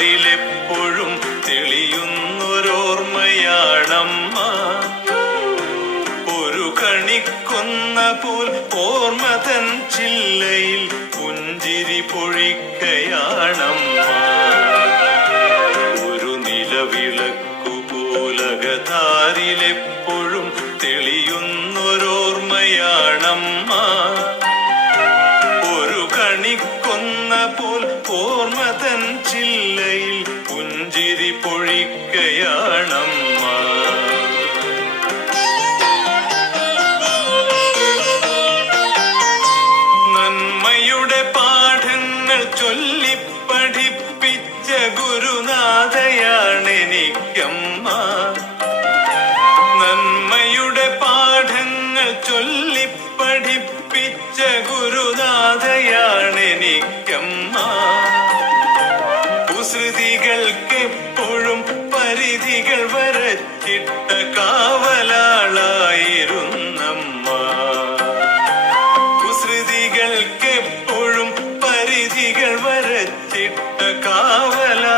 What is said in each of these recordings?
ധാരിലെപ്പോഴും തെളിയുന്നൊരോർമ്മയാണമ്മ. ഒരു കണിക്കൊന്ന പോൽ ഓർമ്മ തൻ ചില്ലയിൽ പുഞ്ചിരി പൊഴിക്കയാണമ്മ. ഒരു നിലവിളക്കു പോലകധാരിലെപ്പോഴും തെളിയുന്നൊരോർമ്മയാണമ്മ. ഒരു കണിക്കൊന്ന പോൽ ഓർമ്മ തൻ ചില്ലയിൽ പുഞ്ചിരി പൊഴിക്കയാണമ്മ. നന്മയുടെ പാഠങ്ങൾ ചൊല്ലിപ്പഠിപ്പിച്ച ഗുരുനാഥയാണെനിക്കമ്മ. നന്മയുടെ പാഠങ്ങൾ ചൊല്ലിപ്പഠിപ്പിച്ച ഗുരുനാഥയാണെനിക്കമ്മ. കുസൃതികൾക്കെപ്പോഴും പരിധികൾ വരച്ചിട്ട കാവലാളായിരുന്നമ്മ. കുസൃതികൾക്കെപ്പോഴും പരിധികൾ വരച്ചിട്ട കാവലാളായിരുന്നമ്മ.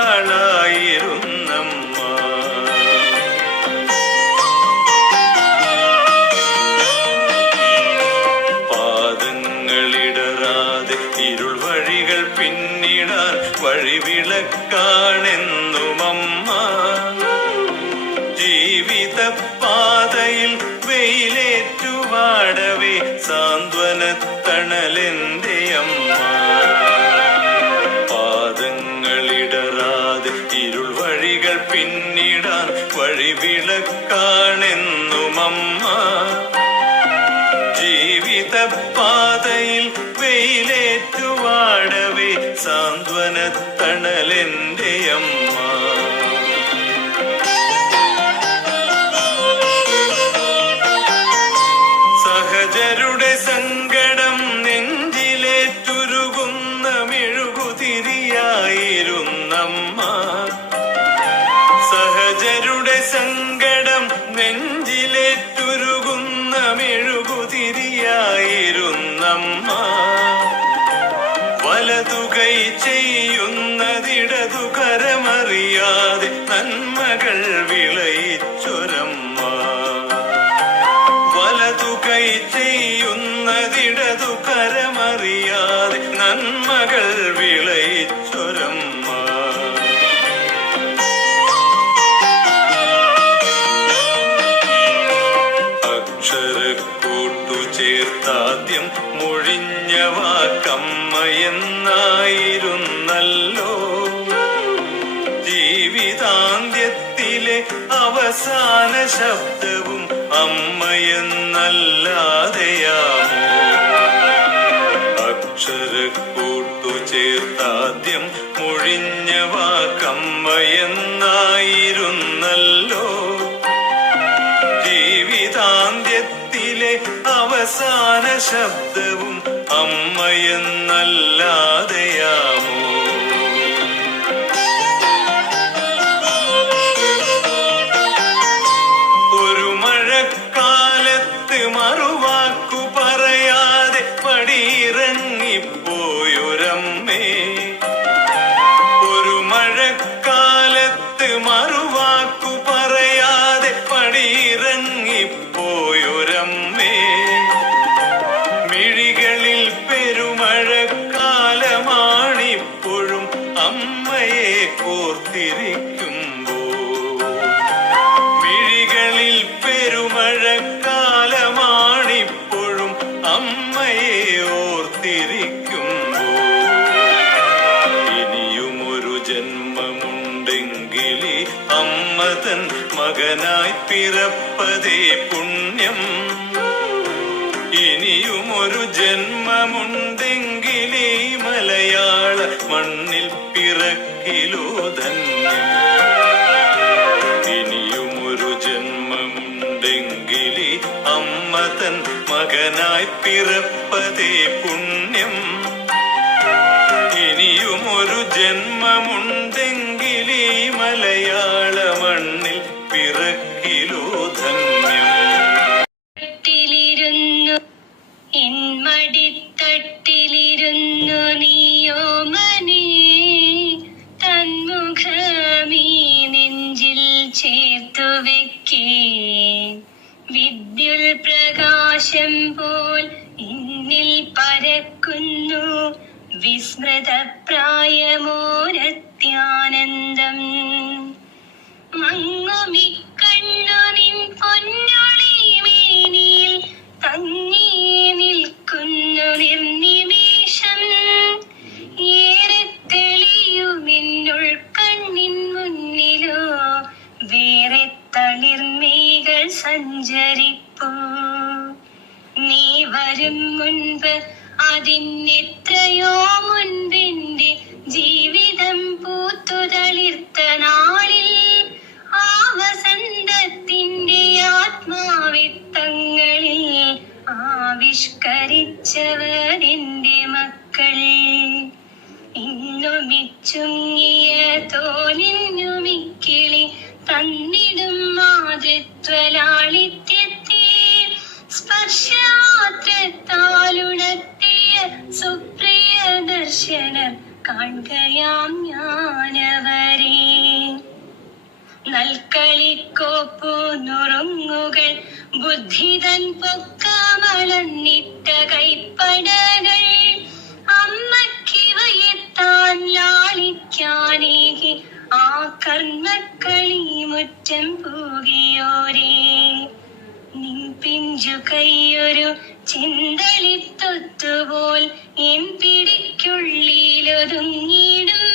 പാദങ്ങളിടറാതെ ഇരുൾ വഴികൾ പിന്നിടാൻ വഴിവിളക്കാണെന്നുമമ്മ. ജീവിത പാതയിൽ വെയിലേറ്റുവാടവേ സാന്ത്വനത്തണലെന്റെ അമ്മ. പാദങ്ങളിടറാതെ ഇരുൾ വഴികൾ പിന്നിടാൻ വഴിവിളക്കാണെന്നുമമ്മ. ജീവിത പാതയിൽ വെയിലേറ്റുവാടവേ സാന്ത്വനത്തണലെന്റെ അമ്മ. സഹജരുടെ സങ്കടം നെഞ്ചിലേറ്റുരുകുന്ന മെഴുകുതിരിയായിരുന്നമ്മ. സഹജരുടെ സങ്കടം നെഞ്ചിലേറ്റുരുകുന്ന മെഴുകുതിരിയായിരുന്നമ്മ. വലതുകൈ ചെയ്യുന്നതിടതു കരമറിയാതെ നന്മകൾ വിളയിച്ചൊരമ്മ. വലതുകൈ ചെയ്യുന്നതിടതു കരമറിയാതെ നന്മകൾ വിളയിച്ചൊരമ്മ. അക്ഷരക്കൂട്ടു ചേർത്താദ്യം മൊഴിഞ്ഞ വാക്കമ്മയെന്നായിരുന്നല്ലോ. ജീവിതാന്ത്യത്തിലെ അവസാന ശബ്ദവും അമ്മയെന്നല്ലാതെയാമോ. അക്ഷരക്കൂട്ടു ചേർത്താദ്യം മൊഴിഞ്ഞ വാക്കമ്മയെന്നായിരുന്നല്ലോ. ജീവിതാന്ത്യത്തിലെ അവസാന ശബ്ദവും അമ്മയെന്നല്ലാതെയാമോ. ഒരു മഴക്കാലത്ത് മറുവാക്കു പറയാതെ പടിയിറങ്ങിപ്പോയൊരമ്മേ. ഒരു മഴക്കാലത്ത് മറുവാക്കു പറയാതെ പടിയിറങ്ങിപ്പോയൊരമ്മേ. മിഴികളിൽ പെരുമഴക്കാലമാണിപ്പോഴും അമ്മയെ കോർത്തിരിക്കുമ്പോൾ. മിഴികളിൽ പെരുമഴക്കാലമാണിപ്പോഴും അമ്മയെ ഓർത്തിരിക്കുമ്പോൾ. ഇനിയുമൊരു ജന്മമുണ്ടെങ്കിലീ അമ്മ തൻ മകനായി പിറപ്പതേ പുണ്യം. ഇനിയുമൊരു ജന്മമുണ്ടെങ്കിലീ മലയാള മണ്ണിൽ പിറക്കിലോ ധന്യം. ഇനിയുമൊരു ജന്മമുണ്ടെങ്കിലീ അമ്മ തൻ മകനായി പിറപ്പതേ പുണ്യം. ഇനിയുമൊരു ജന്മമുണ്ടെങ്കിലീ മലയാള മണ്ണിൽ പിറക്കിലോ ധന്യം. മടിത്തട്ടിലിരുന്നു നീയോ മനെ തന്മുഖ നിൽക്കുന്നു വിസ്മൃതപ്രായമോരത്യാനന്ദം. മങ്ങുമിക്കണ്ണു നിൻ പൊന്നൊളി മേനിയിൽ തങ്ങി നിൽക്കുന്നു നിർനിമേഷം. ഏറെ തെളിയുമെന്നുൾ കണ്ണിൻ മുന്നിലോ വേറെ തളിർമേകൾ സഞ്ചരിപ്പൂ. നീ വരും മുൻപ് അതിനെത്രയോ മുൻപെന്റെ ജീവിതം പൂത്തുതളിർത്ത നാളിൽ ആ വസന്തത്തിന്റെ ആത്മാവിത്തങ്ങളിൽ ആവിഷ്കരിച്ചവരെന്റെ മക്കൾ. ഇന്നുമിച്ചുങ്ങിയ തോലിന്നുമിക്കിളി തന്നിടും മാതൃത്വലാളിത്യത്തെ സ്പർശമാത്രത്താലുണർത്തിയ സുപ്രിയ ദർശനം കാൺകയാം ഞാനവരെ. നൽക്കളിക്കോപ്പു നുറുങ്ങുകൾ ബുദ്ധിതൻ പൊക്കമളന്നിട്ട കൈപ്പടകൾ അമ്മക്കിവയെത്താൻ ലാളിക്കാനേകി ആ കർമ്മക്കളി മുറ്റം പൂകിയോരേ. നിൻ പിഞ്ചു കൈയൊരു ചിന്തളിത്തൊത്തുപോൽ എൻ പിടിക്കുള്ളിലൊതുങ്ങിടും